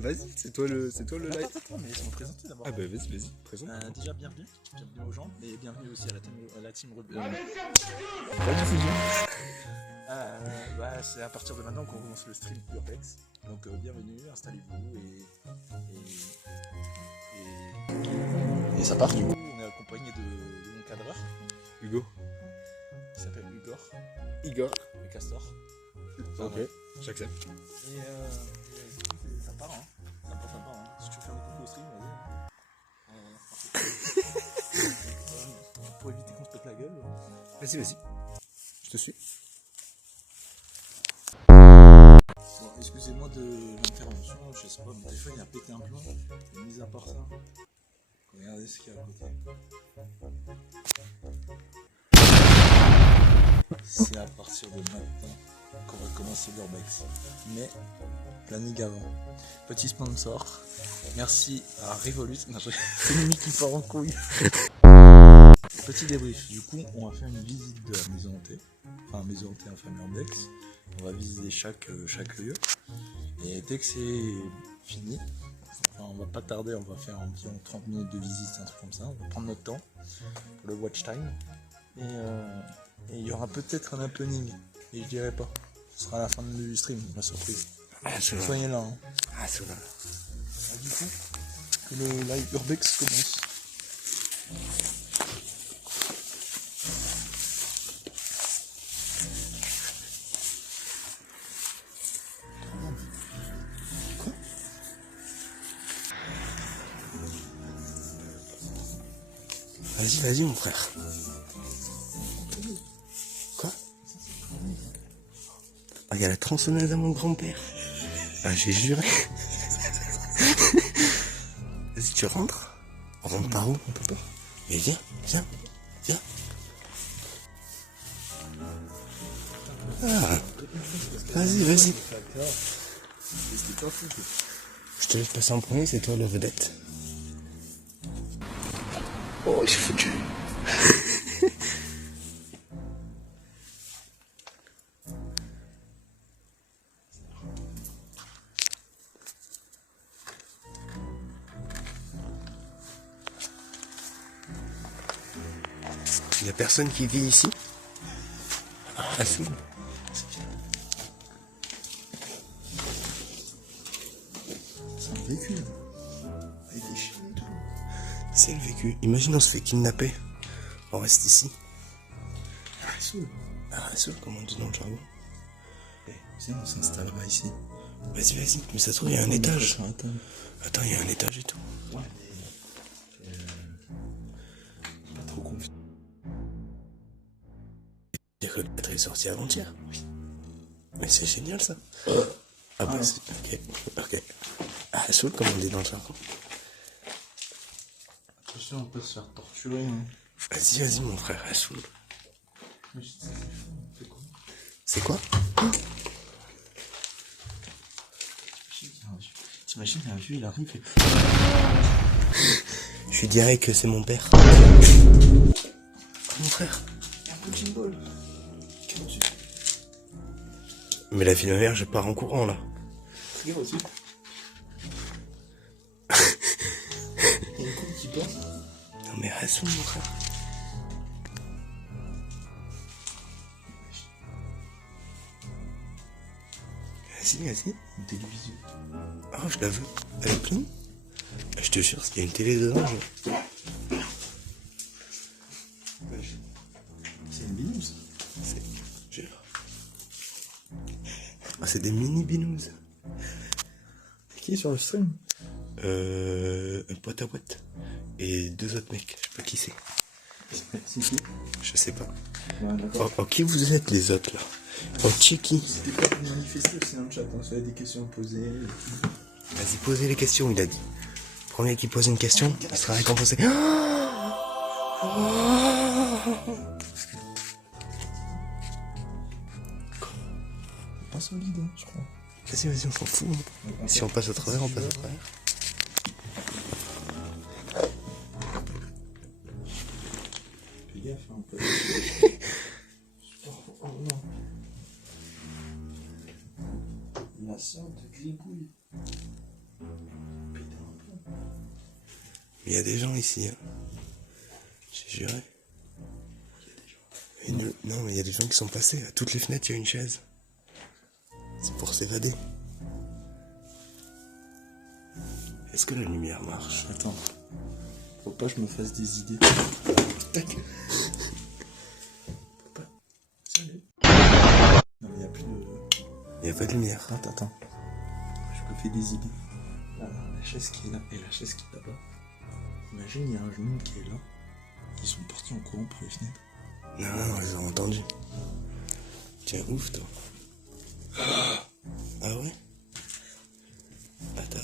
Vas-y, c'est toi le live. Attends, mais laisse-moi présenter d'abord. Ah bah vas-y, présente. Déjà, bienvenue aux gens, et bienvenue aussi à la team c'est à partir de maintenant qu'on commence le stream Urbex. Donc bienvenue, installez-vous et ça part du coup. On est accompagné de mon cadreur, Hugo. qui s'appelle Igor. le castor. Ok, j'accepte. Et ça part, hein. Ça part. Hein. Si tu veux faire un coucou au stream, vas-y. Pour éviter qu'on se pète la gueule. Vas-y. Je te suis. Bon, excusez-moi de l'intervention, je sais pas, mon téléphone il a pété un plomb. Et mis à part ça, regardez ce qu'il y a à côté. C'est à partir de maintenant qu'on va commencer l'Urbex. Mais planning avant. Petit sponsor. Merci à Revolut. Non, c'est Mimi qui part en couille. Petit débrief. Du coup, on va faire une visite de la maison hantée. Enfin, maison hantée, enfin l'Urbex. On va visiter chaque lieu. Et dès que c'est fini, enfin, on va pas tarder, on va faire environ 30 minutes de visite, un truc comme ça. On va prendre notre temps pour le watch time. Et il y aura peut-être un happening. Et je dirais pas. Ce sera à la fin du stream, la surprise. Soyez là. Hein. Du coup, que le live Urbex commence. Vas-y mon frère. Quoi? Ah, il y a la tronçonneuse à mon grand-père. Ah, j'ai juré. Vas-y, tu rentres? On rentre par où? On peut pas. Mais viens. Ah. Vas-y. Je te laisse passer en premier, c'est toi le vedette. Oh, il s'est foutu. Il n'y a personne qui vit ici. Ah, sous. C'est un véhicule. Avec des chiens et tout. C'est le vécu. Imagine on se fait kidnapper. On reste ici. Rassoul, comme on dit dans le jargon. Viens, on s'installera ici. Vas-y. Mais ça se trouve, il y a un étage. Attends, il y a un étage et tout. Ouais, mais pas trop confiant. Dire que le 4 est sorti avant-hier. Oui. Mais c'est génial ça. Ah bah c'est... Ok. Ah, Rassoul, comme on dit dans le jargon. Attention, on peut se faire torturer. Hein. Vas-y, mon frère, Rassoul. Mais je sais, c'est quoi? C'est quoi? T'imagines, il y a un vieux, il arrive et... Je lui dirais que c'est mon père. Mon frère. Il y a un punching ball. Mais la vie de ma mère, je pars en courant là. Regarde aussi. Il y a une coupe qui passe. Non mais Rassoul, mon frère. Vas-y. Une télévision. Oh, je la veux. Elle est pleine. Je te jure, s'il y a une télé dedans, C'est une binouze. Jure. Ah, c'est des mini binous. Qui est sur le stream? Un pote à boîte. Et 2 autres mecs. Je sais pas qui c'est. C'est qui? Je sais pas. Ouais, d'accord. Oh, qui vous êtes les autres là? Oh, qui? C'était pas pour manifester aussi dans le chat, hein. Ça avait des questions à poser. Vas-y, posez les questions, il a dit. Premier qui pose une question, il sera récompensé. Pas solide, hein, je crois. Vas-y, on s'en fout. Si on passe au travers, on passe au travers. Fais gaffe, hein, un peu. Oh non. La sœur de Gribouille. Il y a des gens ici, hein. J'ai juré. Non, mais il y a des gens qui sont passés. À toutes les fenêtres, il y a une chaise. C'est pour s'évader. Est-ce que la lumière marche? Attends. Faut pas que je me fasse des idées. Salut. Non, mais il n'y a plus de... Il n'y a pas de lumière. Attends. Je me fais des idées. Voilà, la chaise qui est là et la chaise qui est là-bas. Imagine, il y a un monde qui est là. Ils sont partis en courant pour les fenêtres. Non, ils ont entendu. Tiens, ouf, toi. Ah ouais? Attends.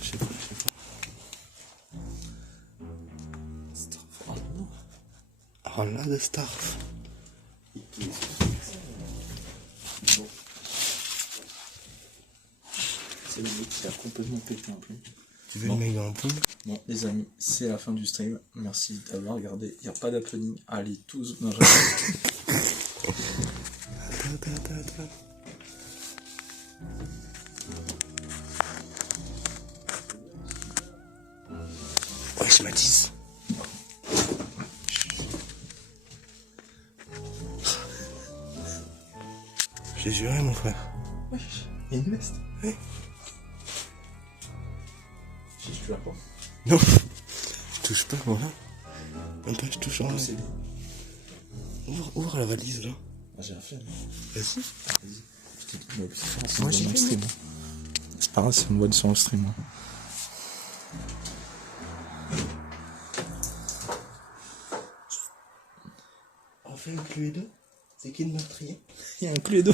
Je sais pas. Oh non. Oh là, de Starf. Bon. C'est le mec qui a complètement pété un plomb. Tu veux Bon. le méga en poule? Bon, les amis, c'est la fin du stream. Merci d'avoir regardé. Il n'y a pas d'happening. Allez, tous. Non, Attends. Wesh, Mathis. J'ai juré, mon frère. Wesh, il y a une veste. Ouais. Si je te la porte. Non. Touche pas, voilà. Même pas, je touche en C'est vrai. Ouvre la valise, là. Ah, j'ai la flemme. Vas-y. Moi, j'ai le stream. C'est pas grave, c'est une voix sur le stream. Hein. On fait un Cluedo. C'est qui le meurtrier? Il y a un Cluedo.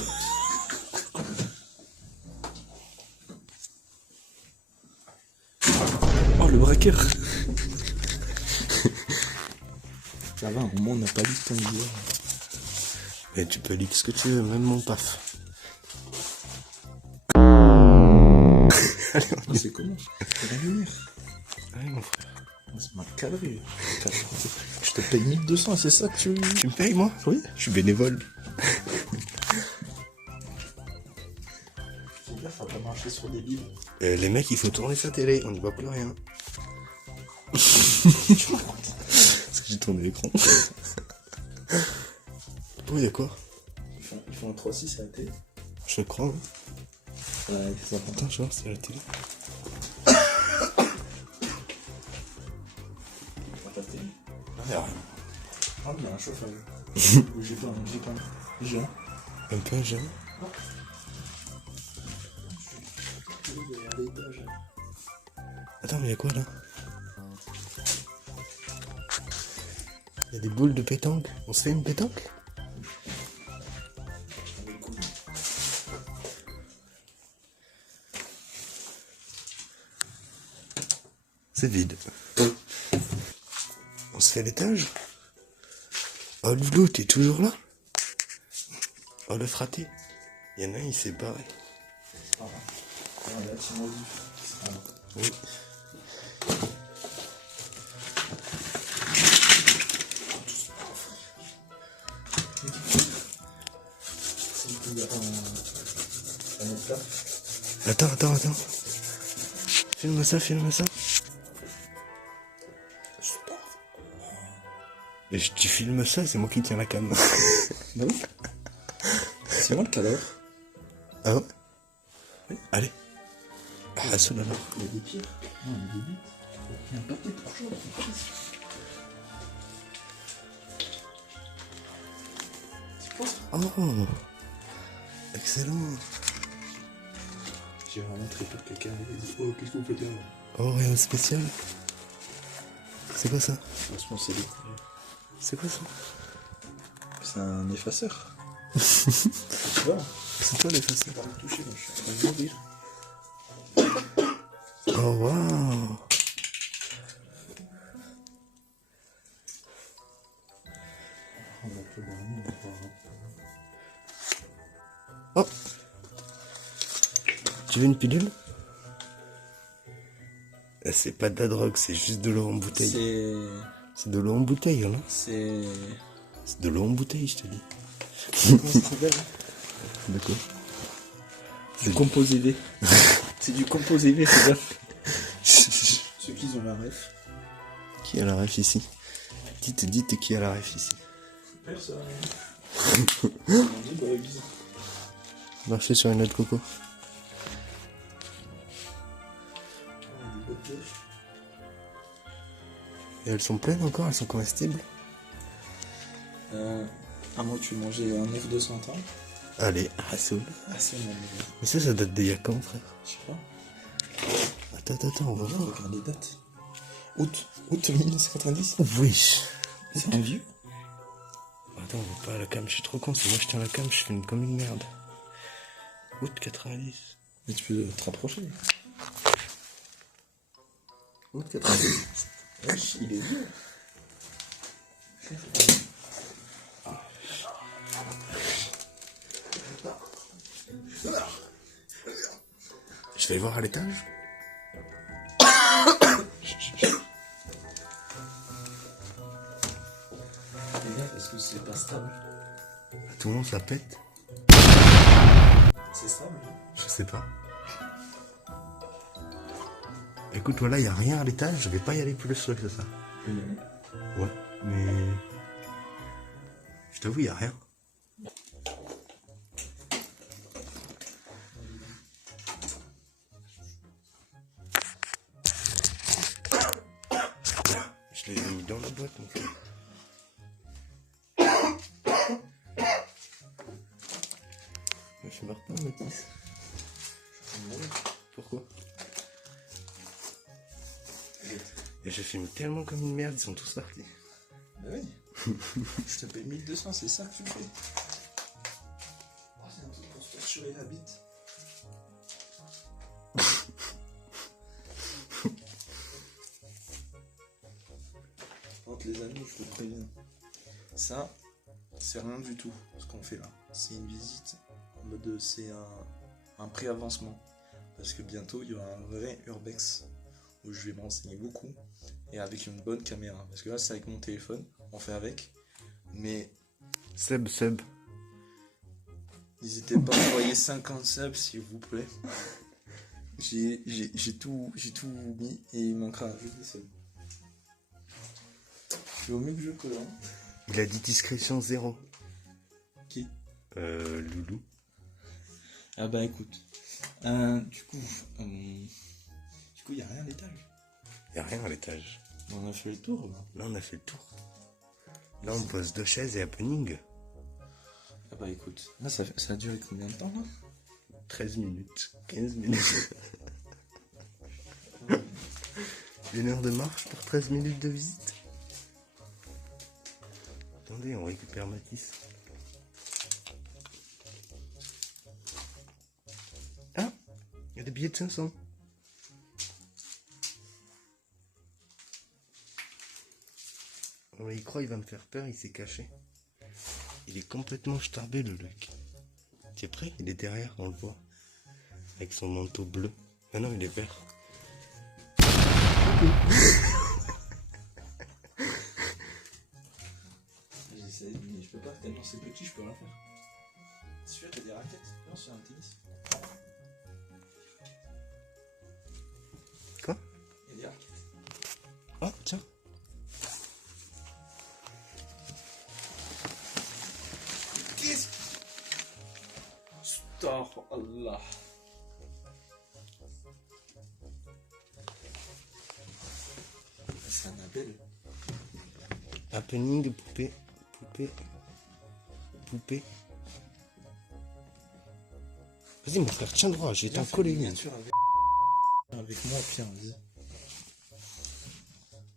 Oh, le braqueur. Ça va, au moins on n'a pas lu ton vidéo. Mais tu peux lire ce que tu veux, même mon paf. Allez, on y C'est comment? C'est la lumière. va. Ouais, mon frère. C'est ma calerie. Je te paye 1200 et c'est ça que tu... Tu me payes, moi? Oui. Je suis bénévole. Fais gaffe à pas marcher sur des livres. Les mecs, il faut tourner sa télé, on n'y voit plus rien. Parce que j'ai tourné l'écran. Oh, il y a quoi? Ils font un 3-6 à la télé. Je crois. Hein. Ouais, c'est ça. Attends, je vois, c'est la télé. Ta télé. Ah, y a rien. Ah, il y a un chauffage. J'ai pas. J'ai un. Même pas un géant. À l'étage. Attends, mais il y a quoi là? Il y a des boules de pétanque. On se fait une pétanque? C'est vide. On se fait l'étage? Oh Loulou, t'es toujours là? Oh le fraté. Il y en a un, il s'est barré. Oui. Attends. Filme ça. Mais tu filmes ça, c'est moi qui tiens la cam. Bah oui. C'est moi le cadavre. Ah ouais? Oui. Allez. Ah, cela là. Il y a des pierres. Non, il y a des billes. Il y a un papier pour chaud. Oh, excellent. J'ai vraiment très peur que quelqu'un ait dit oh, qu'est-ce qu'on peut dire là? Oh, rien de spécial. C'est quoi ça? Franchement, c'est découvert. C'est quoi ça? C'est un effaceur. Tu vois? C'est toi l'effaceur. Pas me toucher, moi je suis en train de mourir. Oh, waouh. On va plus loin, on va voir. Oh. Tu veux une pilule? C'est pas de la drogue, c'est juste de l'eau en bouteille. C'est de l'eau en bouteille, là. C'est C'est de l'eau en bouteille, je te dis. comment ça s'appelle? De quoi? Du composé V. C'est du composé V, c'est ça. qu'ils ont la ref. Qui a la ref ici? Dites qui a la ref ici. Personne. On dit Bugs. Marcher sur une noix de coco. Des bottes d'œufs. Et elles sont pleines encore, elles sont comestibles. À moi, tu mangeais un œuf de 100 ans. Allez, Rassoul. Ah, c'est mon œuf. Mais ça date d'il y a quand, frère? Je sais pas. Attends, on va Regarde, voir. regarde les dates. Août 1990. Wesh. C'est un vieux. Attends, on va pas à la cam, je suis trop con, c'est moi je tiens la cam, je filme comme une merde. Août 90. Mais tu peux te rapprocher. Août 90. Wesh, il est vieux. Je vais voir à l'étage. Regarde, est-ce que c'est pas stable? Tout le monde ça pète. C'est stable. Je sais pas. Écoute, voilà, y a rien à l'étage, je vais pas y aller plus loin que ça. Ouais, mais... Je t'avoue, y a rien. Je l'ai mis dans la boîte, mon frère. Mais je meurs pas, Mathis. Pourquoi? Et je filme tellement comme une merde, ils sont tous partis. Bah oui. Je te paye 1200, c'est ça que tu fais. Oh, c'est un truc pour se faire chourer la bite. Entre les amis, je te préviens. Ça, c'est rien du tout ce qu'on fait là. C'est une visite en mode c'est un pré-avancement. Parce que bientôt il y aura un vrai urbex où je vais me renseigner beaucoup et avec une bonne caméra. Parce que là c'est avec mon téléphone, on fait avec. Mais Seb. n'hésitez pas à envoyer 50 subs s'il vous plaît. J'ai tout mis et il manquera juste des subs. Je fais au mieux que je peux. Hein. Il a dit discrétion 0. Qui? Loulou. Ah bah écoute. Du coup, y a rien à l'étage. Y a rien à l'étage. On a fait le tour là. Là, on a fait le tour. Là, on pose 2 chaises et happening. Ah bah écoute. Là ça a duré combien de temps là? 13 minutes. 15 minutes. 1 heure de marche pour 13 minutes de visite. Attendez, on récupère Mathis. Ah, il y a des billets de 500. Il croit il va me faire peur, il s'est caché. Il est complètement starbé le Luc. Tu es prêt? Il est derrière, on le voit. Avec son manteau bleu. Ah non, il est vert. J'essaie, mais je peux pas tellement c'est petit, je peux rien faire. Celui-là t'as des raquettes? Non, c'est un tennis. Quoi? Il y a des raquettes. Oh, tiens. Qu'est-ce Star Allah. C'est un appel. Happening, poupée. Vas-y, mon frère, tiens droit, je vais t'en coller une. Miniature avec moi, Pierre, vas-y.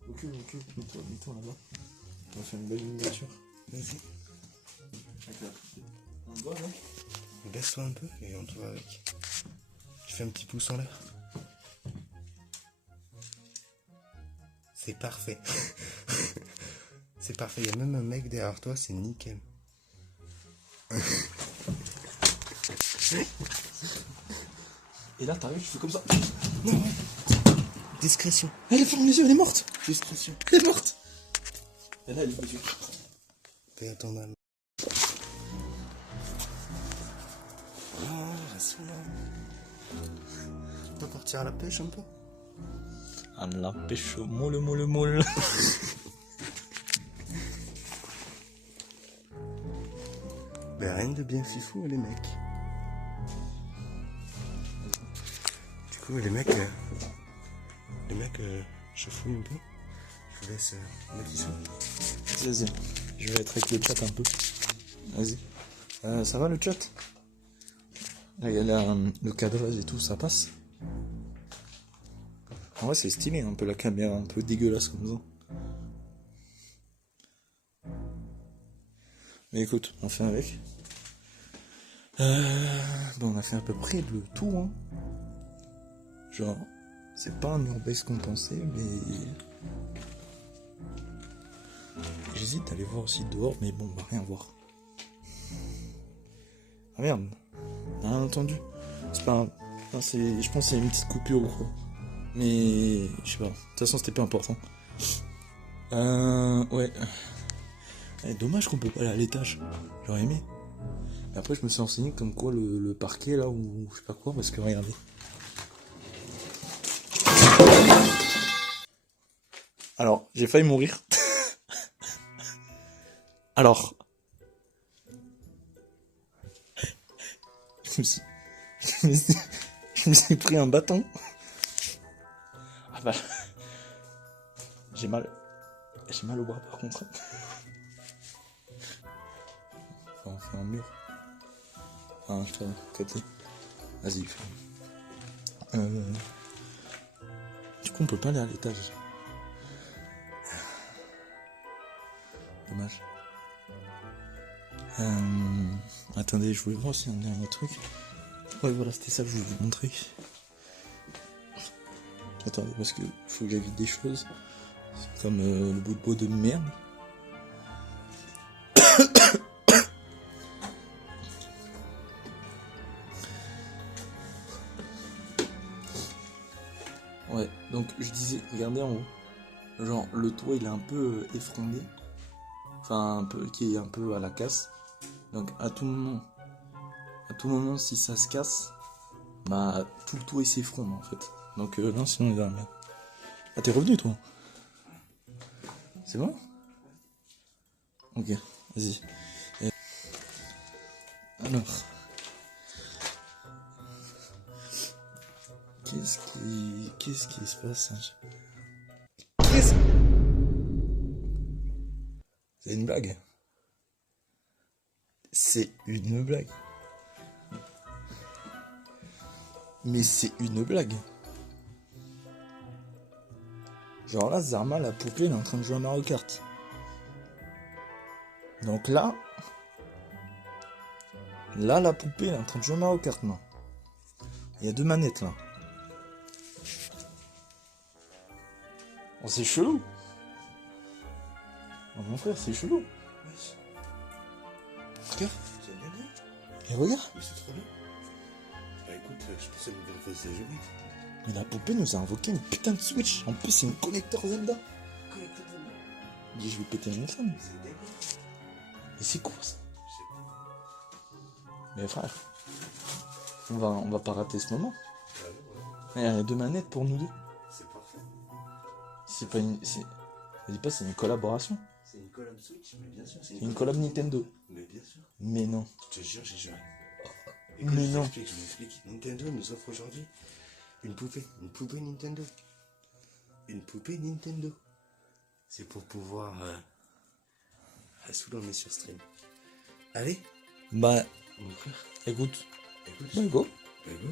Occupe, mets-toi là-bas. On va faire une belle miniature. Vas-y, Avec la on le voit là? baisse-toi un peu et on te voit avec. Je fais un petit pouce en l'air. C'est parfait. C'est parfait, il y a même un mec derrière toi, c'est nickel. Et là, t'arrives, tu fais comme ça. Non, discrétion. Elle a fermé les yeux, elle est morte. Discrétion. Elle est morte. Et là, elle est morte. Fais ton âme. Oh, reste là. Tu peux partir à la pêche un peu? À la pêche au moule. Ben rien de bien fifou les mecs. Du coup les mecs, je fouille un peu. Je vous laisse mettre ici. Vas-y, je vais être avec le chat un peu. Vas-y. Ça va le chat? Là, il y a le cadrage et tout, ça passe. En vrai, c'est stylé, un peu la caméra un peu dégueulasse comme ça. Mais écoute, on fait avec. Bon, on a fait à peu près le tour. Hein. Genre, c'est pas un urbex qu'on pensait, mais... J'hésite d'aller voir aussi dehors, mais bon, on va rien voir. Ah merde, rien entendu. C'est pas un... Enfin, je pense que c'est une petite coupure ou quoi. Mais je sais pas, de toute façon c'était pas important. Ouais. Dommage qu'on peut pas aller à l'étage. J'aurais aimé. Et après je me suis renseigné comme quoi le parquet là ou je sais pas quoi, parce que regardez. Alors, j'ai failli mourir. Alors. Je me suis pris un bâton. Ah bah. J'ai mal au bras par contre. Enfin, on fait un mur. Enfin, je fais un côté. Vas-y, fais. Du coup, on peut pas aller à l'étage. Dommage. Attendez, je voulais voir si on a un dernier truc. Ouais, voilà, c'était ça que je voulais vous montrer. Attendez, parce que faut que j'évite des choses. Comme le bout de peau de merde. Ouais, donc je disais, regardez en haut. Genre, le toit il est un peu effondré. Enfin, un peu, qui est un peu à la casse. Donc, à tout moment, si ça se casse, bah, tout le toit il s'effondre en fait. Donc, non, sinon il est dans la merde. Ah, t'es revenu toi? C'est bon? Ok, vas-y. Alors. Qu'est-ce qui se passe? C'est une blague. C'est une blague. Mais c'est une blague. Genre là, Zarma, la poupée, elle est en train de jouer à Mario Kart. Donc là, la poupée, elle est en train de jouer à Mario Kart, non. Il y a deux manettes, là. Oh, c'est chelou. Oh, mon frère, c'est chelou. Regarde. C'est bien, hein? Et regarde. Mais c'est trop bien. Bah écoute, je pensais que vous faisiez joli. Mais la poupée nous a invoqué une putain de Switch. En plus, c'est une connecteur Zelda. Il dit, je vais péter mon femme. C'est dégueu. Mais c'est quoi ça? Je sais pas. Mais frère, on va pas rater ce moment. Ah non, voilà. Il y a deux manettes pour nous deux. C'est parfait. C'est pas une... Je dis pas, c'est une collaboration. C'est une collab Switch, mais bien sûr. C'est une collab Nintendo. Mais bien sûr. Mais non. Je te jure, j'ai joué. Mais non. Je vous explique. Nintendo nous offre aujourd'hui une poupée Nintendo. Une poupée Nintendo. C'est pour pouvoir... Souvent on est sur stream. Allez, Bah, mon frère. écoute. Écoute. Bah, go. Bah, go.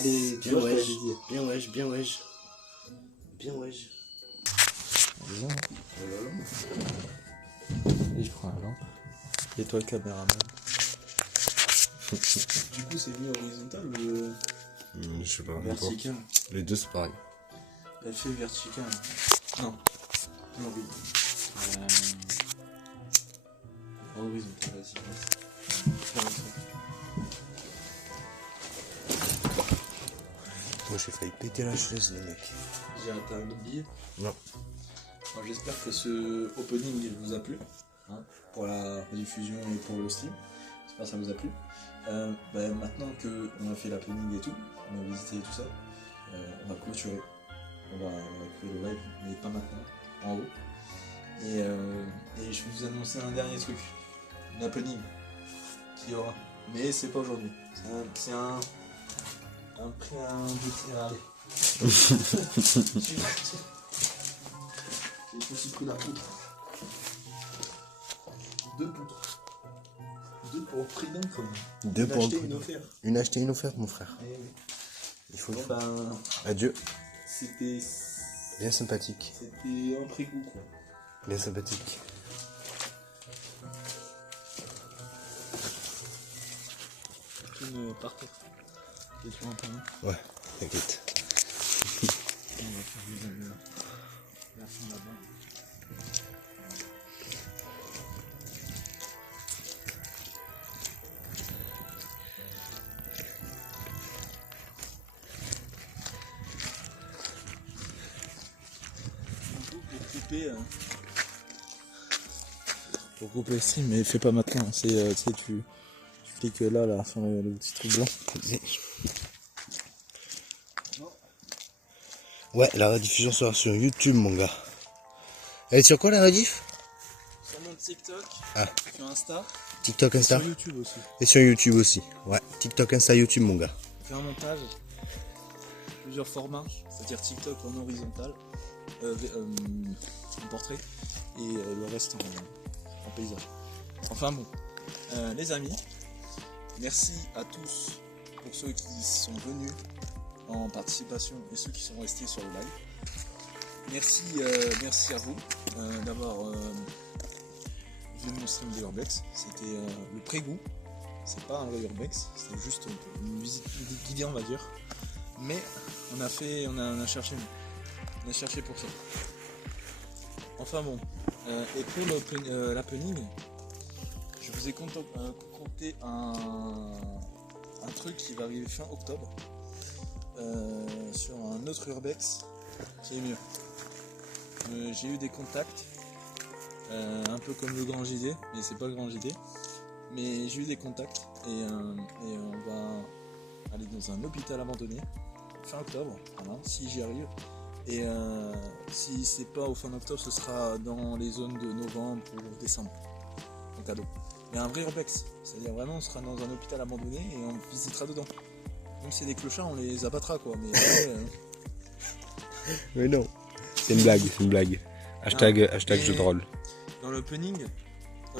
Allez, Bien wesh. Bien wesh, bien wesh. Bien wesh. Bien. Oh là là. Et je prends la lampe. Et toi, le caméraman. Du coup, c'est mieux horizontal ou Je sais pas. vertical? Les deux, c'est pareil. Elle fait vertical. Non. Non, oui. Horizontal, vas-y. Moi, j'ai failli péter la chaise, le mec. J'ai atteint un autre billet. Non. Alors, j'espère que ce opening vous a plu. Hein, pour la diffusion et pour le stream. J'espère que ça vous a plu. Maintenant qu'on a fait l'opening et tout, on a visité tout ça, on va clôturer. On va créer le live, mais pas maintenant, en haut. Et je vais vous annoncer un dernier truc. Une happening qu'il y aura. Mais c'est pas aujourd'hui. C'est un prix à un petit. Allez. J'ai aussi pris la poutre. 2 poutres. 2 pour le prix d'un quand même. Deux Une pour achetée, le une prix. offerte. Une achetée, une offerte, mon frère. Il faut le faire. Adieu. C'était Bien sympathique. un prix goût quoi. Bien sympathique. Tu me partais. Et tu m'entends? Ouais, t'inquiète. On va faire la fin là-bas. Pour couper le stream, mais fais pas maintenant, c'est tu sais, tu cliques là sur le petit truc blanc. Ouais, la rediffusion sera sur YouTube, mon gars. Elle est sur quoi, la rediff? Sur mon TikTok, Ah. sur Insta, TikTok, et Insta. sur YouTube aussi. Et sur YouTube aussi. Ouais, TikTok, Insta, YouTube, mon gars. On fait un montage, plusieurs formats, c'est-à-dire TikTok en horizontal, en portrait, et le reste en paysage. Enfin bon, les amis, merci à tous pour ceux qui sont venus en participation et ceux qui sont restés sur le live. Merci à vous d'avoir vu mon stream de Urbex. C'était le pré-goût, c'est pas un vrai Urbex, c'était juste une visite guidée, on va dire. Mais on a cherché pour ça. Enfin bon, et pour l'happening, je vous ai compté un truc qui va arriver fin octobre sur un autre Urbex qui est mieux. J'ai eu des contacts, un peu comme le Grand JD, mais c'est pas le Grand JD. Mais j'ai eu des contacts et on va aller dans un hôpital abandonné fin octobre, voilà, si j'y arrive. Et si c'est pas au fin octobre, ce sera dans les zones de novembre ou décembre, en cadeau. Mais un vrai urbex, c'est-à-dire vraiment on sera dans un hôpital abandonné et on visitera dedans. Même si c'est des clochards, on les abattra quoi. Mais Mais non. C'est une blague, c'est une blague. Hashtag jeu de rôle. Dans l'opening, dans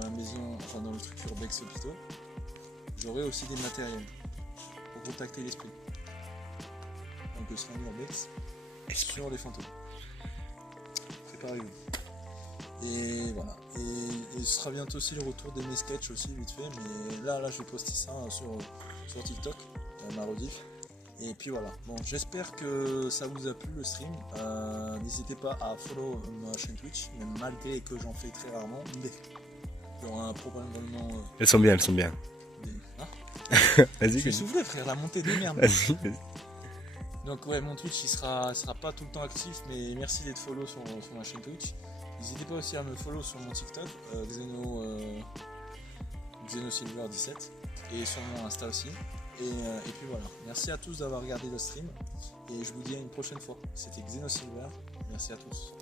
la maison, enfin dans le truc urbex hôpitaux, j'aurai aussi des matériels pour contacter l'esprit. Donc ce sera un urbex sur les fantômes. Préparez-vous. Et voilà. Et ce sera bientôt aussi le retour de mes sketchs aussi vite fait. Mais là je vais poster ça sur TikTok, ma rediff. Et puis voilà. Bon, j'espère que ça vous a plu le stream. N'hésitez pas à follow ma chaîne Twitch, même malgré que j'en fais très rarement. Mais il y aura probablement. Elles sont bien. Hein Vas-y. Je suis soufflé frère, la montée de merde. Vas-y. Donc ouais, mon Twitch il sera pas tout le temps actif, mais merci d'être follow sur ma chaîne Twitch. N'hésitez pas aussi à me follow sur mon TikTok, XenoSilver17, et sur mon Insta aussi. Et puis voilà, merci à tous d'avoir regardé le stream, et je vous dis à une prochaine fois. C'était XenoSilver, merci à tous.